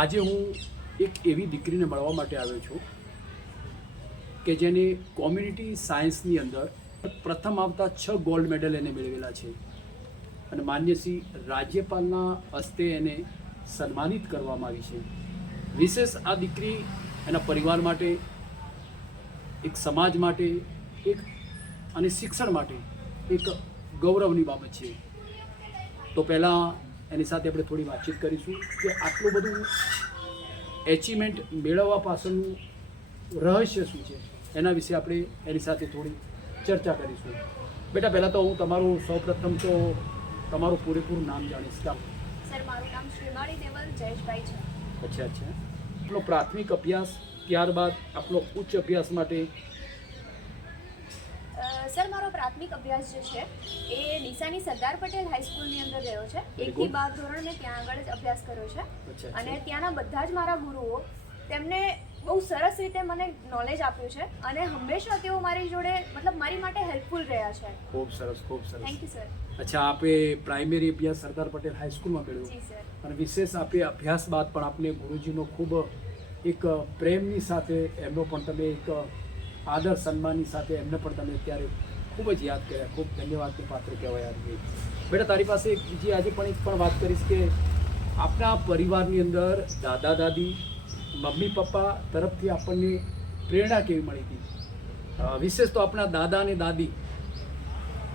આજે હું એક એવી દીકરીને મળવા માટે આવ્યો છું કે જેને કોમ્યુનિટી સાયન્સની અંદર પ્રથમ આવતા 6 ગોલ્ડ મેડલ એને મેળવેલા છે અને માન્ય શ્રી રાજ્યપાલના હસ્તે એને સન્માનિત કરવામાં આવી છે. વિશેષ આ દીકરી એના પરિવાર માટે, એક સમાજ માટે, એક અને શિક્ષણ માટે એક ગૌરવની બાબત છે. તો પહેલાં એની સાથે આપણે થોડી વાતચીત કરીશું કે આટલું બધું એચિવમેન્ટ મેળવવા પાછળનું રહસ્ય શું છે, એના વિશે આપણે એની સાથે થોડી ચર્ચા કરીશું. બેટા, પહેલાં તો હું તમારું સૌપ્રથમ તો તમારું પૂરેપૂરું નામ જાણીશ. કામ સર, મારું નામ શ્રીમાળી દેવલ જયેશભાઈ છે. અચ્છા. આપણો પ્રાથમિક અભ્યાસ, ત્યારબાદ આપણો ઉચ્ચ અભ્યાસ માટે? સર, મારો પ્રાથમિક અભ્યાસ જે છે એ ડીસાની સરદાર પટેલ હાઈસ્કૂલની અંદર રહ્યો છે. 1 થી 12 ધોરણ મેં ત્યાં આગળ જ અભ્યાસ કર્યો છે અને ત્યાંના બધા જ મારા ગુરુઓ તેમને બહુ સરસ રીતે મને નોલેજ આપ્યું છે અને હંમેશા તેઓ મારી જોડે મતલબ મારી માટે હેલ્પફુલ રહ્યા છે. ખૂબ સરસ, ખૂબ સરસ. Thank you sir. અચ્છા, આપે પ્રાઇમરી અભ્યાસ સરદાર પટેલ હાઈસ્કૂલમાં કર્યો? જી સર. અને વિશેષ આપે અભ્યાસ બાદ પણ આપને ગુરુજીનો ખૂબ એક પ્રેમની સાથે એમનો પણ તમે એક આદર સન્માનની સાથે એમને પણ તમે અત્યારે ખૂબ જ યાદ કર્યા. ખૂબ ધન્યવાદનું પાત્ર કહેવાય. આજે બેટા, તારી પાસે એક બીજી આજે પણ એક પણ વાત કરીશ કે આપણા પરિવારની અંદર દાદા દાદી, મમ્મી પપ્પા તરફથી આપણને પ્રેરણા કેવી મળી હતી? વિશેષ તો આપણા દાદા અને દાદી.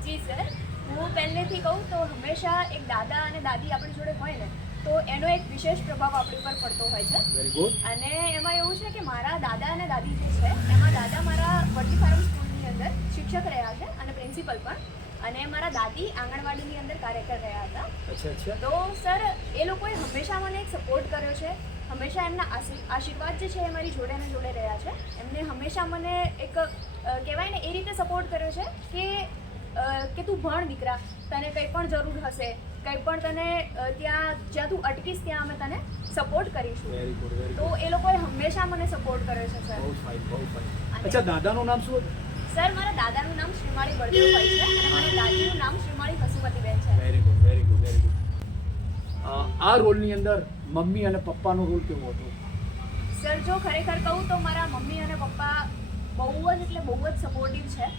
જી સર, હું પહેલેથી કહું તો હંમેશા એક દાદા અને દાદી આપણી જોડે હોય ને તો એનો એક વિશેષ પ્રભાવ આપણી પર પડતો હોય છે. Very good. અને એમાં એવું છે કે મારા દાદા અને દાદી જે છે એમાં દાદા મારા વર્ટી ફાર્મ સ્કૂલની અંદર શિક્ષક રહ્યા છે અને પ્રિન્સિપલ પણ, અને મારા દાદી આંગણવાડીની અંદર કાર્યકર રહ્યા હતા. અચ્છા. તો સર, એ લોકોએ હંમેશા મને એક સપોર્ટ કર્યો છે. હંમેશા એમના આશીર્વાદ જે છે એ મારી જોડે ને જોડે રહ્યા છે. એમને હંમેશા મને એક કહેવાય ને એ રીતે સપોર્ટ કર્યો છે કે તું ભણ દીકરા, તને કંઈ પણ જરૂર હશે, કંઈ પણ તને જ્યાં તું અટકીશ ત્યાં અમે તને સપોર્ટ કરીશું. વેરી ગુડ, વેરી તો ગુડ. એ લોકોએ હંમેશા મને સપોર્ટ કર્યો છે સર. બહુ ફાઇન, બહુ ફાઇન. અચ્છા, દાદાનું નામ શું હતું? સર, મારા દાદાનું નામ શ્રીમાળી બળદેવભાઈ છે અને મારી દાદીનું નામ શ્રીમાળી હસુમતીબેન છે. Very good, very good, very good. આ રોલની અંદર મમ્મી અને પપ્પાનો રોલ કેવો હતો? સર, જો ખરેખર કહું તો મારા મમ્મી અને પપ્પા બહુ જ સપોર્ટિવ છે.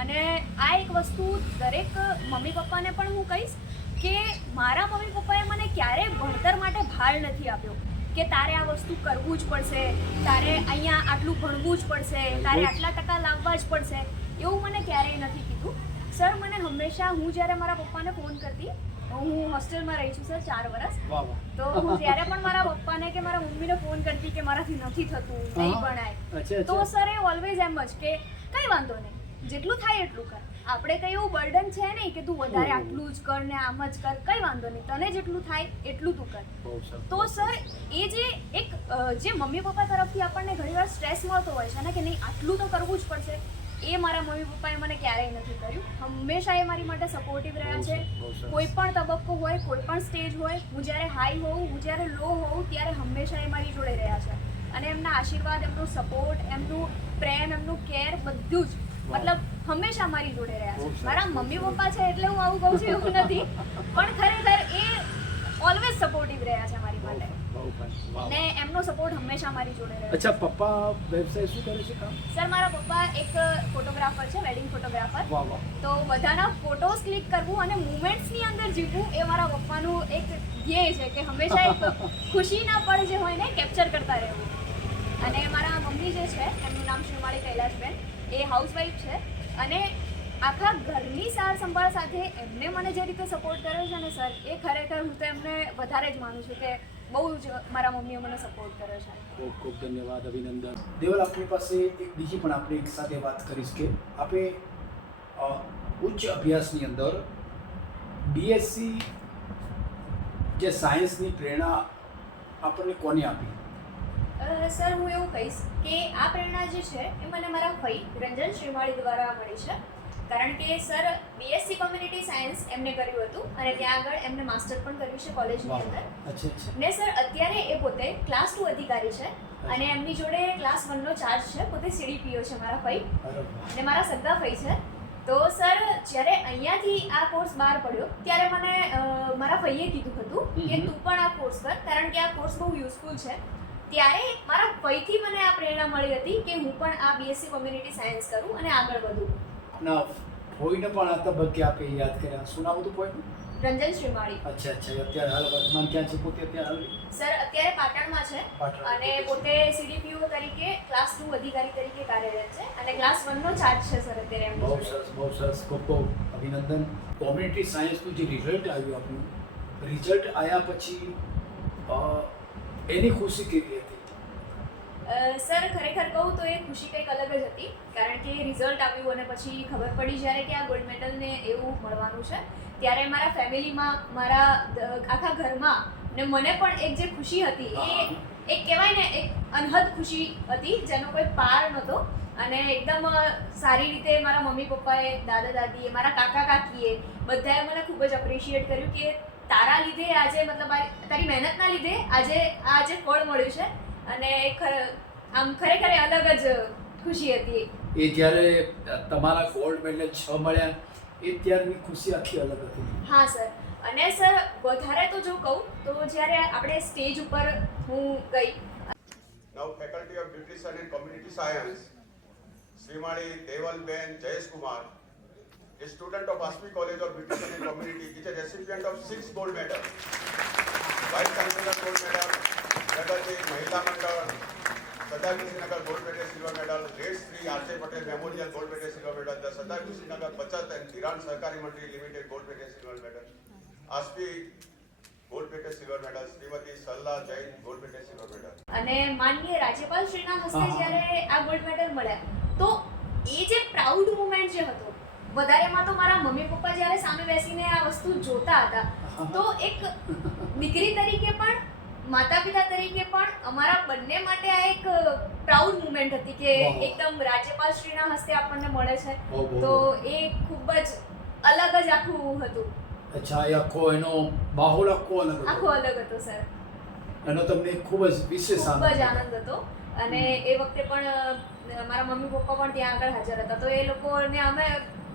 અને આ એક વસ્તુ દરેક મમ્મી પપ્પાને પણ હું કહીશ કે મારા મમ્મી પપ્પાએ મને ક્યારેય ભણતર માટે ભાર નથી આપ્યો કે તારે આ વસ્તુ કરવું જ પડશે, તારે અહીંયા આટલું ભણવું જ પડશે, તારે આટલા ટકા લાવવા જ પડશે, એવું મને ક્યારેય નથી કીધું. સર, મને હંમેશા, હું જ્યારે મારા પપ્પાને ફોન કરતી, હું હોસ્ટેલમાં રહી છું સર 4 વર્ષ, વાહ વાહ. તો હું જ્યારે પણ મારા પપ્પાને કે મારા મમ્મીને ફોન કરતી કે મારાથી નથી થતું, નહીં ભણાય, અચ્છા. તો સર એ ઓલવેઝ એમ જ કે કંઈ વાંધો નહીં, જેટલું થાય એટલું કર. આપણે કંઈ એવું બર્ડન છે નહીં કે તું વધારે આટલું જ કર ને આમ જ કર, કંઈ વાંધો નહીં, તને જેટલું થાય એટલું તું કર. બહુ સરસ. તો સર, એ જે મમ્મી પપ્પા તરફથી આપણને ઘણીવાર સ્ટ્રેસ મળતો હોય છે ને કે નહીં આટલું તો કરવું જ પડશે, એ મારા મમ્મી પપ્પાએ મને ક્યારેય નથી કર્યું. હંમેશા એ મારી માટે સપોર્ટિવ રહ્યા છે. કોઈ પણ તબક્કો હોય, કોઈ પણ સ્ટેજ હોય, હું જ્યારે હાઈ હોઉં, હું જ્યારે લો હોઉં, ત્યારે હંમેશા એ મારી જોડે રહ્યા છે. અને એમના આશીર્વાદ, એમનો સપોર્ટ, એમનું પ્રેમ, એમનું કેર બધું જ મતલબ હંમેશા મારી જોડે રહ્યા છે. મારા મમ્મી પપ્પા છે એટલે હું આવું કહું છું એવું નથી, પણ ખરેખર એ ઓલવેઝ સપોર્ટિવ રહ્યા છે મારી માટે ને એમનો સપોર્ટ હંમેશા મારી જોડે રહ્યો. અચ્છા, પપ્પા વ્યવસાય શું કરે છે કામ? સર, મારા પપ્પા એક ફોટોગ્રાફર છે, વેડિંગ ફોટોગ્રાફર. વાહ વાહ. તો બધાના ફોટોઝ ક્લિક કરવું અને મુમેન્ટ્સની અંદર જીવવું એ મારા પપ્પાનું એક ધ્યેય છે કે હંમેશા એક ખુશીના પળ જે હોય ને કેપ્ચર કરતા રહેવું. અને મારા મમ્મી જે છે એમનું નામ શ્રીમાળી કૈલાસબેન, એ હાઉસવાઈફ છે અને આખા ઘરની સાર સંભાળ સાથે એમને મને જે રીતે સપોર્ટ કર્યો છે ને સર, એ ખરેખર હું તો એમને વધારે જ માનું છું કે બહુ જ મારા મમ્મીએ મને સપોર્ટ કર્યો છે. ખૂબ ખૂબ ધન્યવાદ, અભિનંદન. દેવલ, આપણી પાસે એક બીજી પણ આપણે એક સાથે વાત કરીશ કે આપણે ઉચ્ચ અભ્યાસની અંદર બીએસસી જે સાયન્સની પ્રેરણા આપણને કોને આપી? સર, હું એવું કહીશ કે આ પ્રેરણા જે છે એ મને મારા ભાઈ રંજન શ્રીમાળી દ્વારા મળી છે. કારણ કે સર બીએસસી કોમ્યુનિટી સાયન્સ એમને કર્યું હતું અને ત્યાં આગળ એમને માસ્ટર પણ કર્યું છે કોલેજની અંદર. ને સર, અત્યારે એ પોતે ક્લાસ 2 અધિકારી છે અને એમની જોડે ક્લાસ 1 નો ચાર્જ છે. પોતે સીડીપીઓ છે મારા ભાઈ અને મારા સગા ભાઈ છે. તો સર જ્યારે અહીંયાથી આ કોર્સ બહાર પડ્યો ત્યારે મને મારા ભાઈએ કીધું હતું કે તું પણ આ કોર્સ કર, કારણ કે આ કોર્સ બહુ યુઝફુલ છે. ત્યારે મારા ભાઈથી મને આ પ્રેરણા મળી હતી કે હું પણ આ બીએસસી કોમ્યુનિટી સાયન્સ કરું અને આગળ વધું. ના ફોઈને પણ આ તબક્કે આપે યાદ કર્યા. શું નામ હતું ફોઈનું? રંજન શ્રીમાળી. અચ્છા અચ્છા. અત્યારે હાલ વર્તમાન ક્યાં છે પોતે અત્યારે હાલ? સર અત્યારે પાટણમાં છે પાટણ. અને પોતે સીડીપીઓ તરીકે ક્લાસ 2 અધિકારી તરીકે કાર્યરત છે અને ક્લાસ 1 નો ચાર્જ છે સર અત્યારે એમનો. બહુ સરસ બહુ સરસ. ખૂબ ખૂબ અભિનંદન. કોમ્યુનિટી સાયન્સનું જે રિઝલ્ટ આવ્યું આપનું, રિઝલ્ટ આવ્યા પછી એની ખુશી કેવી હતી? સર ખરેખર કહું તો એ ખુશી કંઈક અલગ જ હતી, કારણ કે રિઝલ્ટ આવ્યું અને પછી ખબર પડી જ્યારે કે આ ગોલ્ડ મેડલને એવું મળવાનું છે, ત્યારે મારા ફેમિલીમાં, મારા આખા ઘરમાં ને મને પણ એક જે ખુશી હતી એ એક કહેવાય ને એક અનહદ ખુશી હતી જેનો કોઈ પાર નહોતો. અને એકદમ સારી રીતે મારા મમ્મી પપ્પાએ, દાદા દાદીએ, મારા કાકા કાકીએ બધાએ મને ખૂબ જ એપ્રિશિએટ કર્યું કે તારા લીધે આજે, મતલબ તારી મહેનતના લીધે આજે ફળ મળ્યું છે. અને આમ ખરેખર અલગ જ ખુશી હતી. એ જ્યારે તમારા ગોલ્ડ મેડલ 6 મળ્યા એ ત્યારની ખુશી આખી અલગ હતી. હા સર. અને સર વધારે તો જો કહું તો જ્યારે આપણે સ્ટેજ ઉપર હું ગઈ. Now Faculty of Nutrition and Community Science, Srimali Devalben Jayeskumar, a student of ASPI College of Nutrition and Community, is a recipient of 6 gold medals. Vice Chancellor gold medal, Pragati Mahila Mandal, Sardar Kushinagar gold medal, silver medal, Red Sri R.J. Patel Memorial gold medal, silver medal, the Sardar Kushinagar Bachat and Dhiran Sahkari Mandri Limited gold medal, silver medal, ASPI gold medal, silver medal, Srimati Salla Jain gold medal, silver medal. અને માનનીય રાજ્યપાલ શ્રીના હસ્તે જ્યારે આ gold medal મળ્યા તો એ જે proud moment જે હતો, વધારેમાં તો મારા મમ્મી પપ્પા જ્યારે સામે બેસીને આ વસ્તુ જોતા હતા તો એક દીકરી તરીકે પણ, માતા પિતા તરીકે પણ અમારા બંને માટે આ એક પ્રાઉડ મુમેન્ટ હતી કે એકદમ રાજ્યપાલ શ્રીના હસ્તે આપણને મળે છે. તો એ ખૂબ જ અલગ જ આખું હતું. અચ્છા. એ આખો એનો માહોલ આખો અલગ હતો સર. એનો તમને ખૂબ જ વિશેષ ખૂબ જ આનંદ હતો. અને એ વખતે પણ મારા મમ્મી પપ્પા પણ ત્યાં આગળ હાજર હતા, તો એ લોકોને અમે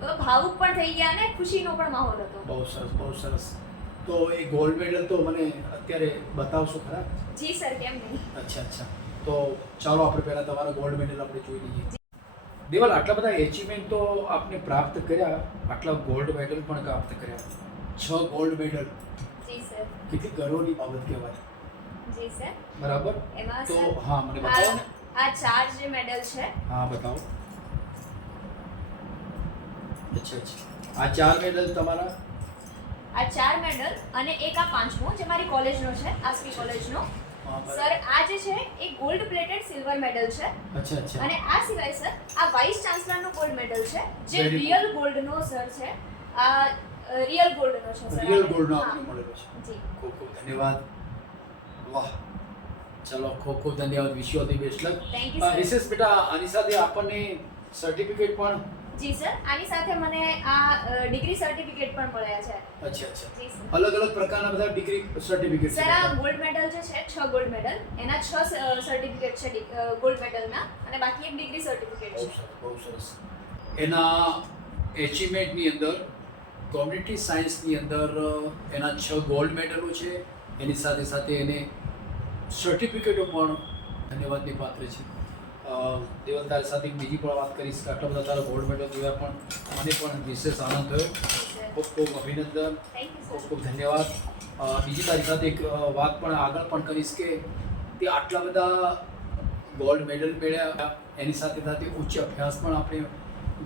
ભાવુક પણ થઈ ગયા અને ખુશીનો પણ માહોલ હતો. બહુ સરસ બહુ સરસ. તો એ ગોલ્ડ મેડલ તો મને અત્યારે બતાવશો ખરા? જી સર, કેમ નહીં. અચ્છા અચ્છા. તો ચાલો આપણે પહેલાં તમારા ગોલ્ડ મેડલ આપણે જોઈ લઈએ. દેવલ, આટલા બધા એચિવમેન્ટ તો આપને પ્રાપ્ત કર્યા, આટલા ગોલ્ડ મેડલ પણ પ્રાપ્ત કર્યા, 6 ગોલ્ડ મેડલ. જી સર. કેટલી ગર્વની બાબત કહેવાય. જી સર. બરાબર. એમાં તો સર હા, મને બતાવો ને. આ 4 જે મેડલ છે. હા, બતાવો. અચ્છા અચ્છા. આ 4 મેડલ તમારા? આ 4 મેડલ અને એક આ 5મો જે મારી કોલેજનો છે, આસપી કોલેજનો. સર આ જે છે એ ગોલ્ડ પ્લેટેડ સિલ્વર મેડલ છે. અચ્છા અચ્છા. અને આ સિવાય સર આ વાઇસ ચાન્સલરનો ગોલ્ડ મેડલ છે જે Very રિયલ ગોલ્ડનો સર છે. આ રિયલ ગોલ્ડનો છે સર. રિયલ ગોલ્ડનો આપને મળેલો છે. જી. ખૂબ ખૂબ ધન્યવાદ. વાહ. ચલો, ખૂબ ખૂબ ધન્યવાદ. Wish you all the best luck. Thank you sir. વિશેષ બેટા, આની સાથે આપણને સર્ટિફિકેટ પણ? જી સર, આની સાથે મને આ ડિગ્રી સર્ટિફિકેટ પણ મળ્યા છે. અચ્છા અચ્છા. જી સર. અલગ અલગ પ્રકારના બધા ડિગ્રી સર્ટિફિકેટ સર આ ગોલ્ડ મેડલ જે છે 6 ગોલ્ડ મેડલ, એના 6 સર્ટિફિકેટ છે ગોલ્ડ મેડલના, અને બાકી એક ડિગ્રી સર્ટિફિકેટ બહુ છે. સરસ બહુ સરસ. એના એચિવમેન્ટની અંદર કોમ્યુનિટી સાયન્સની અંદર એના 6 ગોલ્ડ મેડલો છે, એની સાથે સાથે એને સર્ટિફિકેટો પણ ધન્યવાદની પાત્ર છે. દેવલ, તારી સાથે બીજી પણ વાત કરીશ કે આટલા બધા તારા ગોલ્ડ મેડલ જોયા પણ મને પણ વિશેષ આનંદ થયો. ખૂબ ખૂબ અભિનંદન, થેન્ક યુ ખૂબ સર. ખૂબ ધન્યવાદ. બીજી તારી સાથે એક વાત પણ આગળ પણ કરીશ કે તે આટલા બધા ગોલ્ડ મેડલ મેળવ્યા, એની સાથે સાથે ઉચ્ચ અભ્યાસ પણ આપણે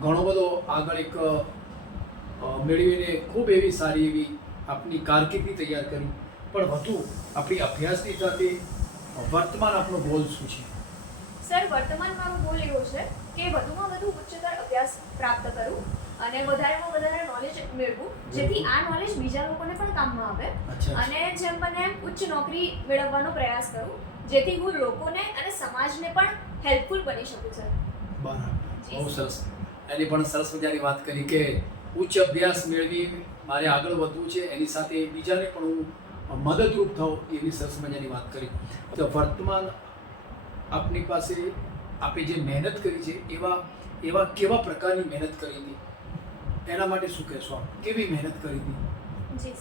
ઘણો બધો આગળ એક મેળવીને ખૂબ એવી સારી એવી આપણી કારકિર્દી તૈયાર કરી. પણ વધુ આપણી અભ્યાસની સાથે વર્તમાન આપણો ગોલ શું છે? સર વર્તમાન મારો ગોલ એવો છે કે વધુમાં વધુ ઉચ્ચતર અભ્યાસ પ્રાપ્ત કરું અને વધારેમાં વધારે નોલેજ મેળવું, જેથી આ નોલેજ બીજા લોકોને પણ કામમાં આવે. અચ્છા. અને જેમ બને એમ ઉચ્ચ નોકરી મેળવવાનો પ્રયાસ કરું, જેથી હું લોકોને અને સમાજને પણ હેલ્પફુલ બની શકું સર. બરાબર. જી. બહુ સરસ. એની પણ સરસ મજાની વાત કરી કે ઉચ્ચ અભ્યાસ મેળવી મારે આગળ વધવું છે, એની સાથે બીજાને પણ હું મદદરૂપ થાઉં, એવી સરસ મજાની વાત કરી. તો વર્તમાન આપની પાસે આપે જે મહેનત કરી છે એવા કેવા પ્રકારની મહેનત કરી હતી? એના માટે શું કહેશો આપ? કેવી મહેનત કરી હતી? જી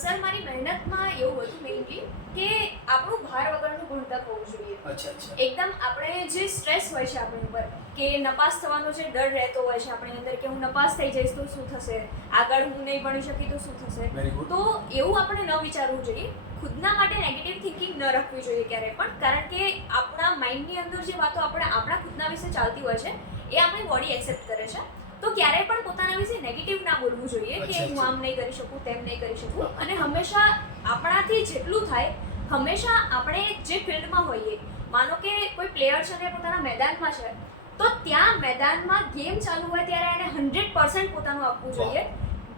સર મારી મહેનતમાં એવું હતું મેઇનલી કે આપણું ભાર વગરનું ભણતર હોવું જોઈએ. અચ્છા અચ્છા. એકદમ આપણે જે સ્ટ્રેસ હોય છે આપણી ઉપર કે નપાસ થવાનો જે ડર રહેતો હોય છે આપણી અંદર કે હું નપાસ થઈ જઈશ તો શું થશે, આગળ હું નહીં ભણી શકી તો શું થશે, Very good. તો એવું આપણે ન વિચારવું જોઈએ. ખુદના માટે નેગેટિવ થિંકિંગ ન રાખવી જોઈએ ક્યારેય પણ, કારણ કે આપણા માઇન્ડની અંદર જે વાતો આપણા ખુદના વિશે ચાલતી હોય છે એ આપણી બોડી એક્સેપ્ટ કરે છે. તો ક્યારેય પણ પોતાના વિશે નેગેટિવ ના બોલવું જોઈએ કે અચ્છા, હું અચ્છા. આમ નહીં કરી શકું, તેમ નહીં કરી શકું. અને હંમેશા આપણાથી જેટલું થાય હંમેશા આપણે જે ફિલ્ડમાં હોઈએ, માનો કે કોઈ પ્લેયર છે ને પોતાના મેદાનમાં છે, તો ત્યાં મેદાનમાં ગેમ ચાલુ હોય ત્યારે એને 100% પોતાનું આપવું જોઈએ.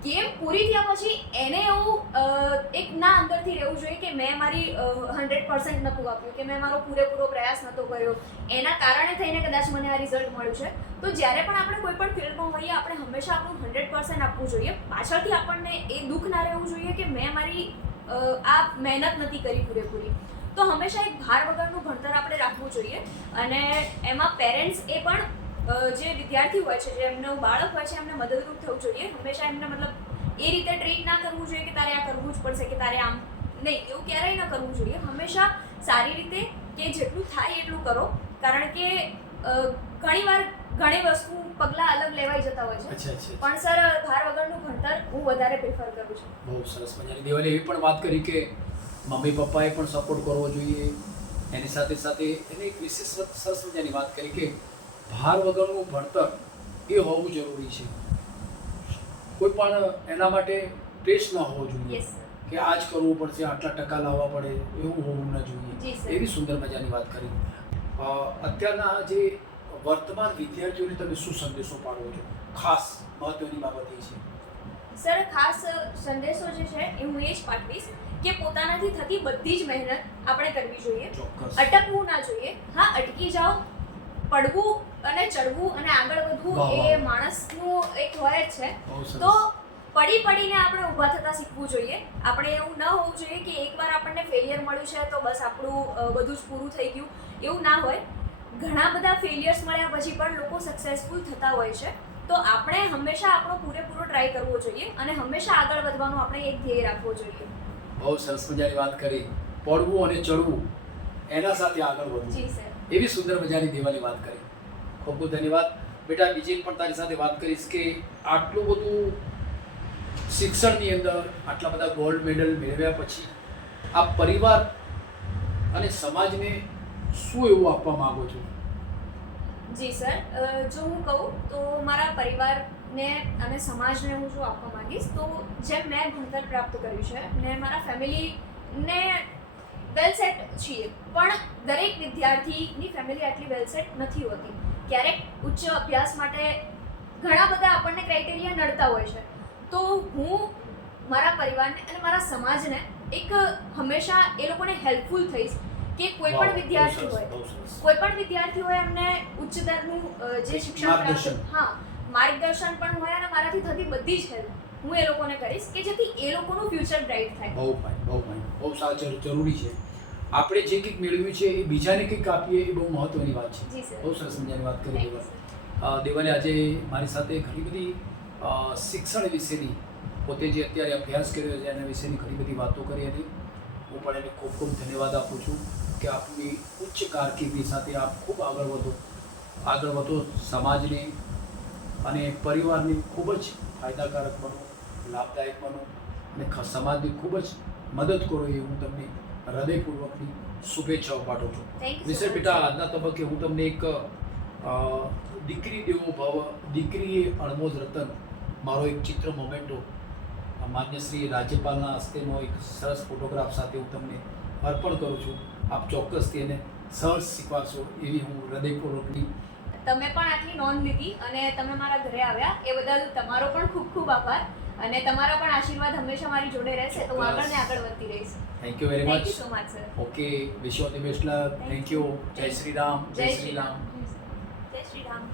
ગેમ પૂરી થયા પછી એને એવું એક ના અંદરથી રહેવું જોઈએ કે મેં મારી 100% નહોતું આપ્યું, કે મેં મારો પૂરેપૂરો પ્રયાસ નહોતો કર્યો, એના કારણે થઈને કદાચ મને આ રિઝલ્ટ મળ્યું છે. તો જ્યારે પણ આપણે કોઈ પણ ફિલ્ડમાં હોઈએ આપણે હંમેશા આપણું 100% આપવું જોઈએ. પાછળથી આપણને એ દુઃખ ના રહેવું જોઈએ કે મેં મારી આ મહેનત નથી કરી પૂરેપૂરી. તો હંમેશા એક ભાર વગરનું ભણતર આપણે રાખવું જોઈએ. અને એમાં પેરેન્ટ્સ એ પણ જે વિદ્યાર્થી હોય છે, જે એમનું બાળક હોય છે, એમને મદદરૂપ થવું જોઈએ. હંમેશા એમને મતલબ એ રીતે ટ્રીટ ના કરવું જોઈએ કે તારે આ કરવું જ પડશે, કે તારે આમ નહીં, એવું ક્યારેય ન કરવું જોઈએ. હંમેશા સારી રીતે કે જેટલું થાય એટલું કરો, કારણ કે ઘણીવાર ઘણી વસ્તુ પગલાં અલગ લેવાઈ જતા હોય છે. અચ્છા અચ્છા. પણ સર ભાર વગરનું ભણતર હું વધારે પ્રિફર કરું છું. બહુ સરસ મજાની દેવાલી એવી પણ વાત કરી કે મમ્મી પપ્પાએ પણ સપોર્ટ કરવો જોઈએ. એની સાથે સાથે એને એક વિશેષ સરસ મજાની વાત કરી કે ભાર વગરનું ભણતર એ હોવું જરૂરી છે. કોઈ પણ એના માટે ટેસ્ટ ન હોવો જોઈએ યસ સર. કે આ જ કરવું પડશે, આટલા ટકા લાવવા પડે, એવું હોવું ન જી જોઈએ. સર. એવી સુંદર મજાની વાત કરી. અત્યારના જે વર્તમાન વિદ્યાર્થીઓને તમે શું સંદેશો પાડો છો? ખાસ મહત્વની બાબત એ છે. સર ખાસ સંદેશો જે છે એ હું એ જ પાઠવીશ કે પોતાનાથી થતી બધી જ મહેનત આપણે કરવી જોઈએ. ચોક્કસ. અટકવું ના જોઈએ. હા, અટકી જાઓ, પડવું અને ચડવું અને આગળ વધવું વાહ, વાહ, એ વાહ. માણસનું એક હોય જ છે. બહુ સરસ. તો પડીને આપણે ઊભા થતા શીખવું જોઈએ. આપણે એવું ન હોવું જોઈએ કે એકવાર આપણને ફેલિયર મળ્યું છે તો બસ આપણું બધું જ પૂરું થઈ ગયું, એવું ના હોય. ઘણા બધા ફેલિયર્સ મળ્યા પછી પણ લોકો સક્સેસફુલ થતા હોય છે. તો આપણે હંમેશા આપણો પૂરેપૂરો ટ્રાય કરવો જોઈએ અને હંમેશા આગળ વધવાનું આપણે એક ધ્યેય રાખવો જોઈએ. બહુ સરસ મજાની વાત કરી. પડવું અને ચડવું એના સાથે આગળ વધવું, જી સર. એવી સુંદર મજાની દેવાની વાત કરી. ખૂબ ખૂબ ધન્યવાદ. બેટા, બીજી પણ તારી સાથે વાત કરીશ કે આટલું બધું શિક્ષણની અંદર આટલા બધા ગોલ્ડ મેડલ મેળવ્યા પછી આ પરિવાર અને સમાજને શું એવું આપવા માંગો છો? જી સર, જો હું કહું તો મારા પરિવારને અને સમાજને હું જો આપવા માંગીશ તો જેમ મેં ભણતર પ્રાપ્ત કર્યું છે ને મારા ફેમિલીને વેલ સેટ છીએ, પણ દરેક વિદ્યાર્થીની ફેમિલી આટલી વેલ સેટ નથી હોતી. ક્યારેક ઉચ્ચ અભ્યાસ માટે ઘણા બધા આપણને ક્રાઇટેરિયા નડતા હોય છે. તો હું મારા પરિવારને અને મારા સમાજને એક હંમેશા એ લોકોને હેલ્પફુલ થઈશ કે કોઈ પણ વિદ્યાર્થી હોય, કોઈ પણ વિદ્યાર્થી હોય, એમને ઉચ્ચ દરનું જે શિક્ષણ માર્ગદર્શન. માર્ગદર્શન પણ હોય અને મારાથી થતી બધી જ હેલ્પ હું એ લોકોને કરીશ કે જેથી એ લોકોનું ફ્યુચર બ્રાઇટ થાય. બહુ ફાઇન, બહુ ફાઇન, બહુ સારું, જરૂરી છે. આપણે જે કંઈક મેળવ્યું છે એ બીજાને કંઈક આપીએ, એ બહુ મહત્વની વાત છે. જી સર. બહુ સરસ મજાની વાત કરી Thank you, દેવાલી. દેવાલી આજે મારી સાથે ઘણી બધી શિક્ષણ વિશેની, પોતે જે અત્યારે અભ્યાસ કર્યો છે એના વિશેની ઘણી બધી વાતો કરી હતી. હું પણ એને ખૂબ ખૂબ ધન્યવાદ આપું છું કે આપની ઉચ્ચ કારકિર્દી સાથે આપ ખૂબ આગળ વધો, સમાજને અને પરિવારની ખૂબ જ ફાયદાકારક બનો, લાભદાયક બનો અને સમાજની ખૂબ જ મદદ કરો, એ હું તમને હૃદયપૂર્વકની શુભેચ્છાઓ પાઠવું છું. Thank you so વિશે much. બેટા, આજના તબક્કે હું તમને એક દીકરી દેવો ભવ, દીકરીએ અણમોલ રતન, મારો એક ચિત્ર મોમેન્ટો માન્ય શ્રી રાજ્યપાલના હસ્તેનો એક સરસ ફોટોગ્રાફ સાથે હું તમને અર્પણ કરું છું. આપ ચોક્કસથી એને સહજ સ્વીકારશો એવી હું હૃદયપૂર્વકની. તમે પણ આટલી નોંધ લીધી અને તમે મારા ઘરે આવ્યા એ બદલ તમારો પણ ખૂબ ખૂબ આભાર. અને તમારા પણ આશીર્વાદ હંમેશા મારી જોડે રહેશે તો હું આગળ ને આગળ વધતી રહીશ. Thank you very thank much. You so much sir. Okay, wish you all the best luck. Thank you. જય શ્રી રામ. જય શ્રી રામ. જય શ્રી રામ.